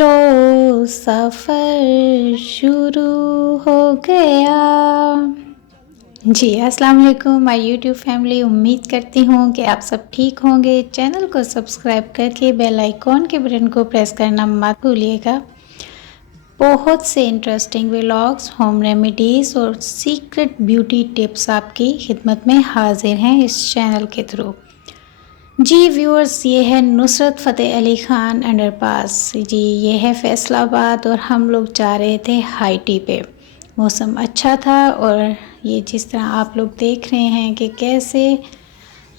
लो सफ़र शुरू हो गया। जी अस्सलाम वालेकुम माय यूट्यूब फैमिली। उम्मीद करती हूँ कि आप सब ठीक होंगे। चैनल को सब्सक्राइब करके बेल आइकॉन के बटन को प्रेस करना मत भूलिएगा। बहुत से इंटरेस्टिंग व्लॉग्स, होम रेमेडीज़ और सीक्रेट ब्यूटी टिप्स आपकी खिदमत में हाजिर हैं इस चैनल के थ्रू। जी व्यूअर्स, ये है नुसरत फ़तेह अली ख़ान अंडरपास। जी ये है फैसलाबाद और हम लोग जा रहे थे हाई टी पे। मौसम अच्छा था और ये जिस तरह आप लोग देख रहे हैं कि कैसे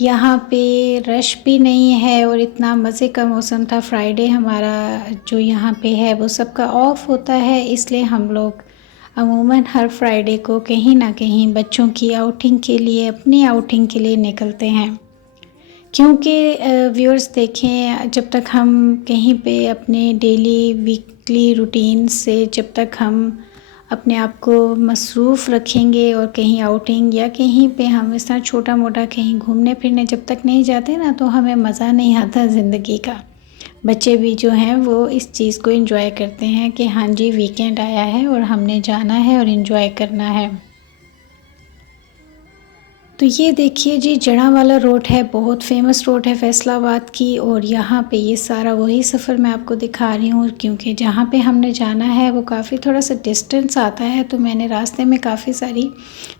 यहाँ पे रश भी नहीं है और इतना मज़े का मौसम था। फ्राइडे हमारा जो यहाँ पे है वो सबका ऑफ होता है, इसलिए हम लोग अमूमन हर फ्राइडे को कहीं ना कहीं बच्चों की आउटिंग के लिए, अपनी आउटिंग के लिए निकलते हैं। क्योंकि व्यूअर्स देखें, जब तक हम कहीं पे अपने डेली वीकली रूटीन से जब तक हम अपने आप को मसरूफ़ रखेंगे और कहीं आउटिंग या कहीं पे हम इस तरह छोटा मोटा कहीं घूमने फिरने जब तक नहीं जाते ना, तो हमें मज़ा नहीं आता ज़िंदगी का। बच्चे भी जो हैं वो इस चीज़ को एंजॉय करते हैं कि हाँ जी वीकेंड आया है और हमने जाना है और एंजॉय करना है। तो ये देखिए जी, जड़ांवाला रोड है, बहुत फेमस रोड है फैसलाबाद की। और यहाँ पे ये सारा वही सफ़र मैं आपको दिखा रही हूँ, क्योंकि जहाँ पे हमने जाना है वो काफ़ी थोड़ा सा डिस्टेंस आता है, तो मैंने रास्ते में काफ़ी सारी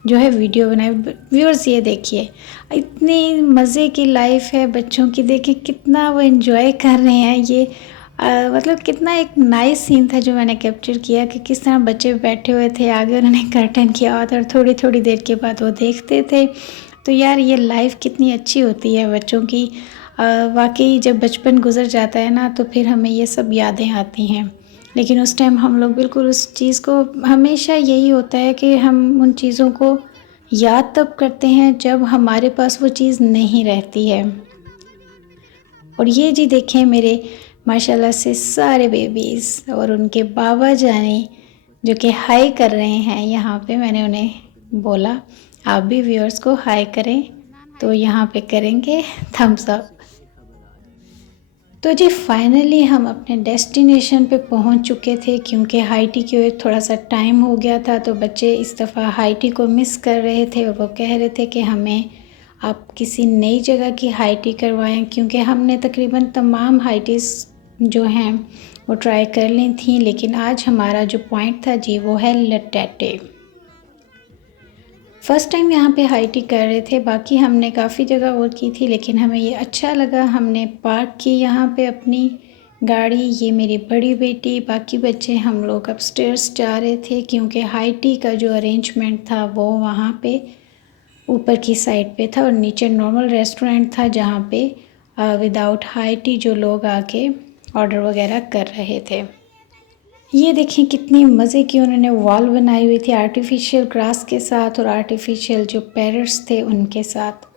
जो है वीडियो बनाई। व्यूअर्स ये देखिए, इतनी मज़े की लाइफ है बच्चों की। देखिए कितना वो एंजॉय कर रहे हैं। ये मतलब कितना एक नाइस सीन था जो मैंने कैप्चर किया कि किस तरह बच्चे बैठे हुए थे, आगे उन्होंने कर्टन किया हुआ था और थोड़ी थोड़ी देर के बाद वो देखते थे। तो यार ये लाइफ कितनी अच्छी होती है बच्चों की। वाकई जब बचपन गुजर जाता है ना, तो फिर हमें ये सब यादें आती हैं। लेकिन उस टाइम हम लोग बिल्कुल उस चीज़ को, हमेशा यही होता है कि हम उन चीज़ों को याद तब करते हैं जब हमारे पास वो चीज़ नहीं रहती है। और ये जी देखें मेरे माशाल्लाह से सारे बेबीज़ और उनके बाबा जाने जो कि हाई कर रहे हैं यहाँ पे। मैंने उन्हें बोला आप भी व्यूअर्स को हाई करें, तो यहाँ पे करेंगे थम्स अप। तो जी फाइनली हम अपने डेस्टिनेशन पे पहुँच चुके थे, क्योंकि हाई टी के थोड़ा सा टाइम हो गया था, तो बच्चे इस दफ़ा हाई टी को मिस कर रहे थे और वो कह रहे थे कि हमें आप किसी नई जगह की हाई टी करवाएं, क्योंकि हमने तकरीबन तमाम हाई टीज़ जो हैं वो ट्राई कर ली थी। लेकिन आज हमारा जो पॉइंट था जी वो है लटेटे। फ़र्स्ट टाइम यहाँ पे हाई टी कर रहे थे, बाकी हमने काफ़ी जगह और की थी, लेकिन हमें ये अच्छा लगा। हमने पार्क की यहाँ पे अपनी गाड़ी, ये मेरी बड़ी बेटी, बाकी बच्चे हम लोग अपस्टेयर्स जा रहे थे, क्योंकि हाई टी का जो अरेंजमेंट था वो वहाँ पे ऊपर की साइड पे था और नीचे नॉर्मल रेस्टोरेंट था जहाँ पे विदाउट हाई टी जो लोग आके ऑर्डर वगैरह कर रहे थे। ये देखें कितनी मज़े की उन्होंने वॉल बनाई हुई थी आर्टिफिशियल ग्रास के साथ और आर्टिफिशियल जो पैरट्स थे उनके साथ।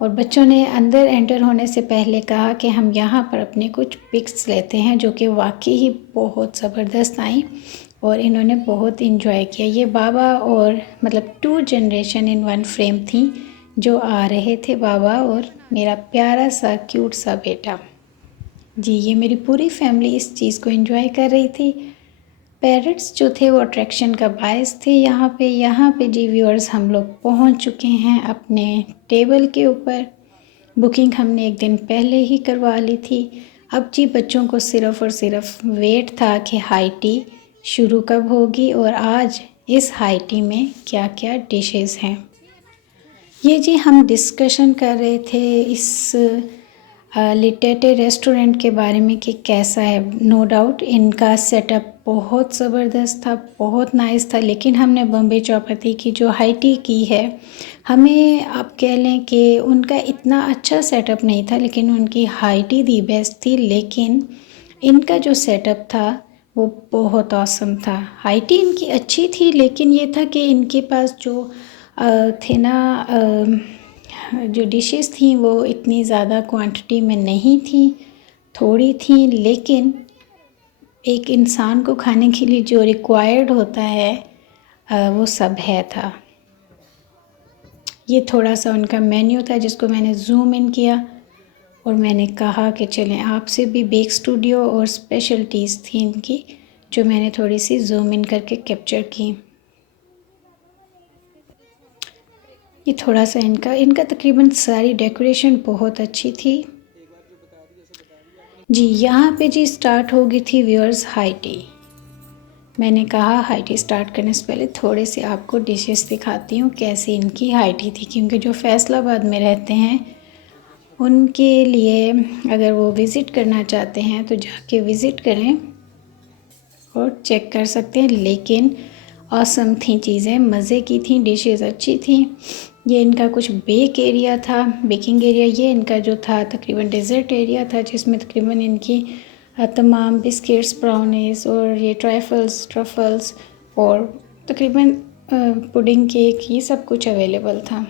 और बच्चों ने अंदर एंटर होने से पहले कहा कि हम यहाँ पर अपने कुछ पिक्स लेते हैं, जो कि वाकई ही बहुत ज़बरदस्त आई और इन्होंने बहुत इंजॉय किया। ये बाबा और मतलब 2 जनरेशन इन 1 फ्रेम थी जो आ रहे थे, बाबा और मेरा प्यारा सा क्यूट सा बेटा। जी ये मेरी पूरी फैमिली इस चीज़ को एंजॉय कर रही थी। पैरट्स जो थे वो अट्रैक्शन का बायस थे यहाँ पे जी व्यूअर्स हम लोग पहुँच चुके हैं अपने टेबल के ऊपर। बुकिंग हमने एक दिन पहले ही करवा ली थी। अब जी बच्चों को सिर्फ़ और सिर्फ वेट था कि हाई टी शुरू कब होगी और आज इस हाई टी में क्या क्या डिशेस हैं। ये जी हम डिस्कशन कर रहे थे इस लिटेटे रेस्टोरेंट के बारे में कि कैसा है। नो डाउट इनका सेटअप बहुत ज़बरदस्त था, बहुत नाइस था, लेकिन हमने बॉम्बे चौपती की जो हाई टी की है, हमें आप कह लें कि उनका इतना अच्छा सेटअप नहीं था, लेकिन उनकी हाई टी दी बेस्ट थी। लेकिन इनका जो सेटअप था वो बहुत ऑसम था। हाई टी इनकी अच्छी थी, लेकिन ये था कि इनके पास जो थे ना जो डिशेस थी वो इतनी ज़्यादा क्वांटिटी में नहीं थी, थोड़ी थी, लेकिन एक इंसान को खाने के लिए जो रिक्वायर्ड होता है वो सब है था। ये थोड़ा सा उनका मेन्यू था जिसको मैंने जूम इन किया। और मैंने कहा कि चलें आपसे भी बेक स्टूडियो और स्पेशलिटीज़ थी इनकी जो मैंने थोड़ी सी जूम इन करके कैप्चर की। ये थोड़ा सा इनका इनका तकरीबन सारी डेकोरेशन बहुत अच्छी थी जी। यहाँ पे जी स्टार्ट हो गई थी व्यूअर्स हाई टी। मैंने कहा हाई टी स्टार्ट करने से पहले थोड़े से आपको डिशेस दिखाती हूँ कैसी इनकी हाई टी थी, क्योंकि जो फैसलाबाद में रहते हैं उनके लिए अगर वो विज़िट करना चाहते हैं तो जाके विज़िट करें और चेक कर सकते हैं। लेकिन ऑसम थी चीज़ें, मज़े की थी, डिशेस अच्छी थी। ये इनका कुछ बेक एरिया था, बेकिंग एरिया। ये इनका जो था तकरीबन डेज़र्ट एरिया था, जिसमें तकरीबन इनकी तमाम बिस्किट्स, ब्राउनीज़ और ये ट्रफ़ल्स और तकरीबन पुडिंग, केक, ये सब कुछ अवेलेबल था।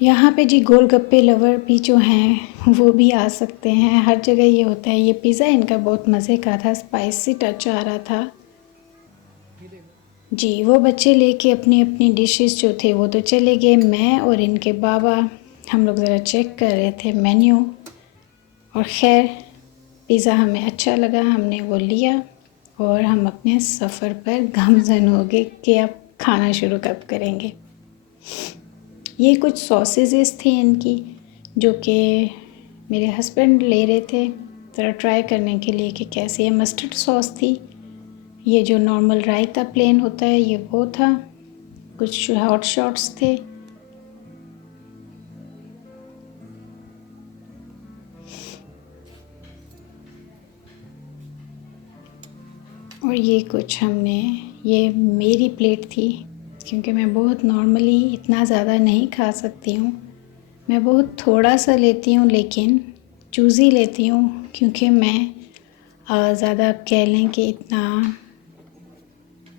यहाँ पे जी गोलगप्पे लवर भी जो हैं वो भी आ सकते हैं, हर जगह ये होता है। ये पिज़्ज़ा इनका बहुत मज़े का था, स्पाइसी टच आ रहा था जी। वो बच्चे लेके अपनी अपनी डिशेस जो थे वो तो चले गए, मैं और इनके बाबा हम लोग ज़रा चेक कर रहे थे मेन्यू। और ख़ैर पिज़्ज़ा हमें अच्छा लगा, हमने वो लिया और हम अपने सफ़र पर गमज़न हो गए कि अब खाना शुरू कब करेंगे। ये कुछ सॉसेजेस थी इनकी जो कि मेरे हस्बैंड ले रहे थे ज़रा ट्राई करने के लिए कि कैसी है। मस्टर्ड सॉस थी, ये जो नॉर्मल रायता प्लेन होता है ये वो था, कुछ हॉट शॉट्स थे और ये कुछ हमने, ये मेरी प्लेट थी क्योंकि मैं बहुत नॉर्मली इतना ज़्यादा नहीं खा सकती हूँ। मैं बहुत थोड़ा सा लेती हूँ लेकिन चूज़ी लेती हूँ, क्योंकि मैं ज़्यादा कह लें कि इतना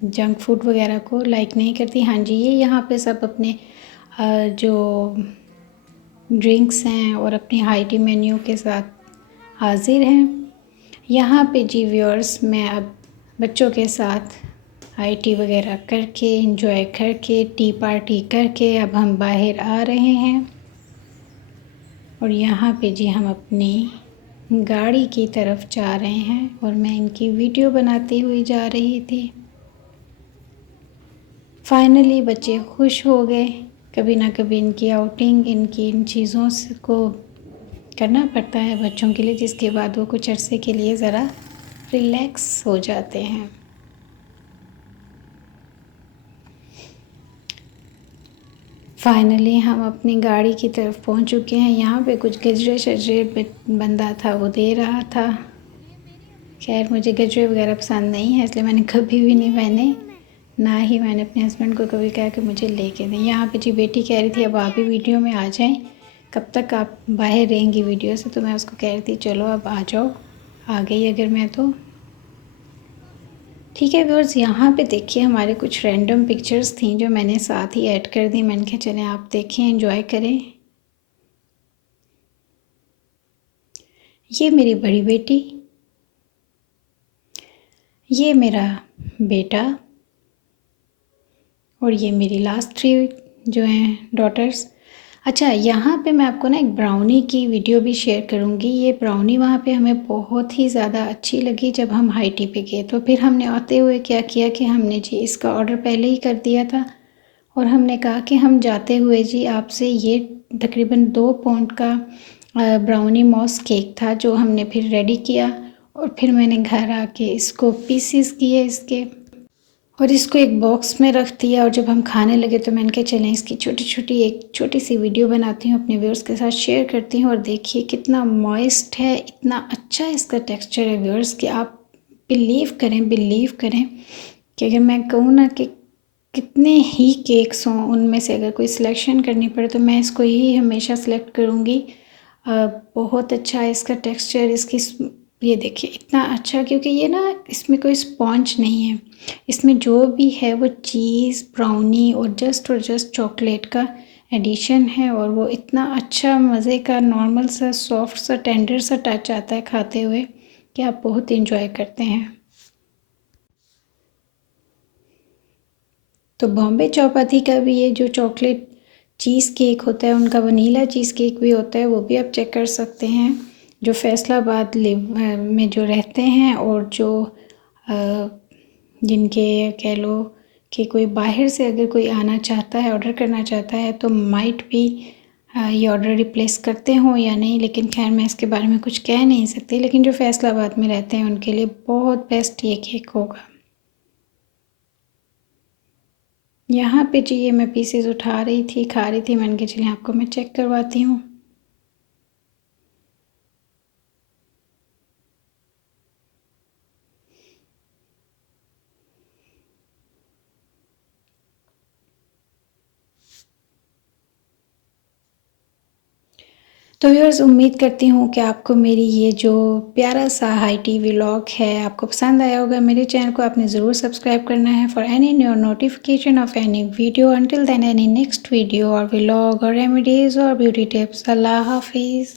जंक फूड वगैरह को लाइक नहीं करती। हाँ जी, ये यहाँ पे सब अपने जो ड्रिंक्स हैं और अपनी हाई टी मेन्यू के साथ हाजिर हैं। यहाँ पे जी व्यूअर्स मैं अब बच्चों के साथ हाई टी वगैरह करके एंजॉय करके टी पार्टी करके अब हम बाहर आ रहे हैं। और यहाँ पे जी हम अपनी गाड़ी की तरफ जा रहे हैं और मैं इनकी वीडियो बनाती हुई जा रही थी। फाइनली बच्चे खुश हो गए। कभी ना कभी इनकी आउटिंग, इनकी इन चीज़ों को करना पड़ता है बच्चों के लिए, जिसके बाद वो कुछ अरसे के लिए ज़रा रिलैक्स हो जाते हैं। फाइनली हम अपनी गाड़ी की तरफ पहुंच चुके हैं। यहाँ पे कुछ गजरे शजरे बंदा था वो दे रहा था। खैर मुझे गजरे वगैरह पसंद नहीं है, इसलिए मैंने कभी भी नहीं पहने, ना ही मैंने अपने हस्बैंड को कभी कहा कि मुझे लेके दें। यहाँ पे जी बेटी कह रही थी अब आप भी वीडियो में आ जाएं, कब तक आप बाहर रहेंगी वीडियो से। तो मैं उसको कह रही थी चलो अब आ जाओ, आ गई अगर मैं तो ठीक है। व्यूअर्स यहाँ पे देखिए हमारे कुछ रैंडम पिक्चर्स थी जो मैंने साथ ही ऐड कर दी। मैंने कहा चलें आप देखें, एंजॉय करें। ये मेरी बड़ी बेटी, ये मेरा बेटा और ये मेरी लास्ट 3 जो हैं डॉटर्स। अच्छा, यहाँ पे मैं आपको ना एक ब्राउनी की वीडियो भी शेयर करूँगी। ये ब्राउनी वहाँ पे हमें बहुत ही ज़्यादा अच्छी लगी जब हम हाई टी पे गए। तो फिर हमने आते हुए क्या किया कि हमने जी इसका ऑर्डर पहले ही कर दिया था और हमने कहा कि हम जाते हुए जी आपसे ये तकरीबन 2 पाउंड का ब्राउनी मॉस केक था जो हमने फिर रेडी किया और फिर मैंने घर आके इसको पीसीस किए इसके और इसको एक बॉक्स में रख दिया। और जब हम खाने लगे तो मैंने कहा चलें इसकी एक छोटी सी वीडियो बनाती हूँ, अपने व्यूअर्स के साथ शेयर करती हूँ। और देखिए कितना मॉइस्ट है, इतना अच्छा इसका टेक्सचर है व्यूअर्स कि आप बिलीव करें कि अगर मैं कहूँ ना कि कितने ही केक्स हों उनमें से अगर कोई सिलेक्शन करनी पड़े तो मैं इसको ही हमेशा सेलेक्ट करूँगी। बहुत अच्छा है इसका टेक्सचर, इसकी ये देखिए इतना अच्छा, क्योंकि ये ना इसमें कोई स्पॉन्ज नहीं है, इसमें जो भी है वो चीज़, ब्राउनी और जस्ट चॉकलेट का एडिशन है। और वो इतना अच्छा मज़े का नॉर्मल सा सॉफ्ट सा टेंडर सा टच आता है खाते हुए कि आप बहुत इंजॉय करते हैं। तो बॉम्बे चौपाटी का भी ये जो चॉकलेट चीज़ केक होता है उनका, वनीला चीज़ केक भी होता है, वो भी आप चेक कर सकते हैं। जो फैसलाबाद में जो रहते हैं और जो जिनके कह लो कि कोई बाहर से अगर कोई आना चाहता है, ऑर्डर करना चाहता है, तो माइट भी ये ऑर्डर रिप्लेस करते हों या नहीं, लेकिन खैर मैं इसके बारे में कुछ कह नहीं सकती। लेकिन जो फैसलाबाद में रहते हैं उनके लिए बहुत बेस्ट ये केक होगा। यहाँ पे जी ये मैं पीसेस उठा रही थी, खा रही थी, मैंने कहा चलिए आपको मैं चेक करवाती हूँ। तो व्यूअर्स उम्मीद करती हूँ कि आपको मेरी ये जो प्यारा सा हाई टी व्लॉग है आपको पसंद आया होगा। मेरे चैनल को आपने ज़रूर सब्सक्राइब करना है for any new notification of any video. Until then any next video और व्लॉग और रेमेडीज़ और ब्यूटी टिप्स। अल्लाह हाफिज़।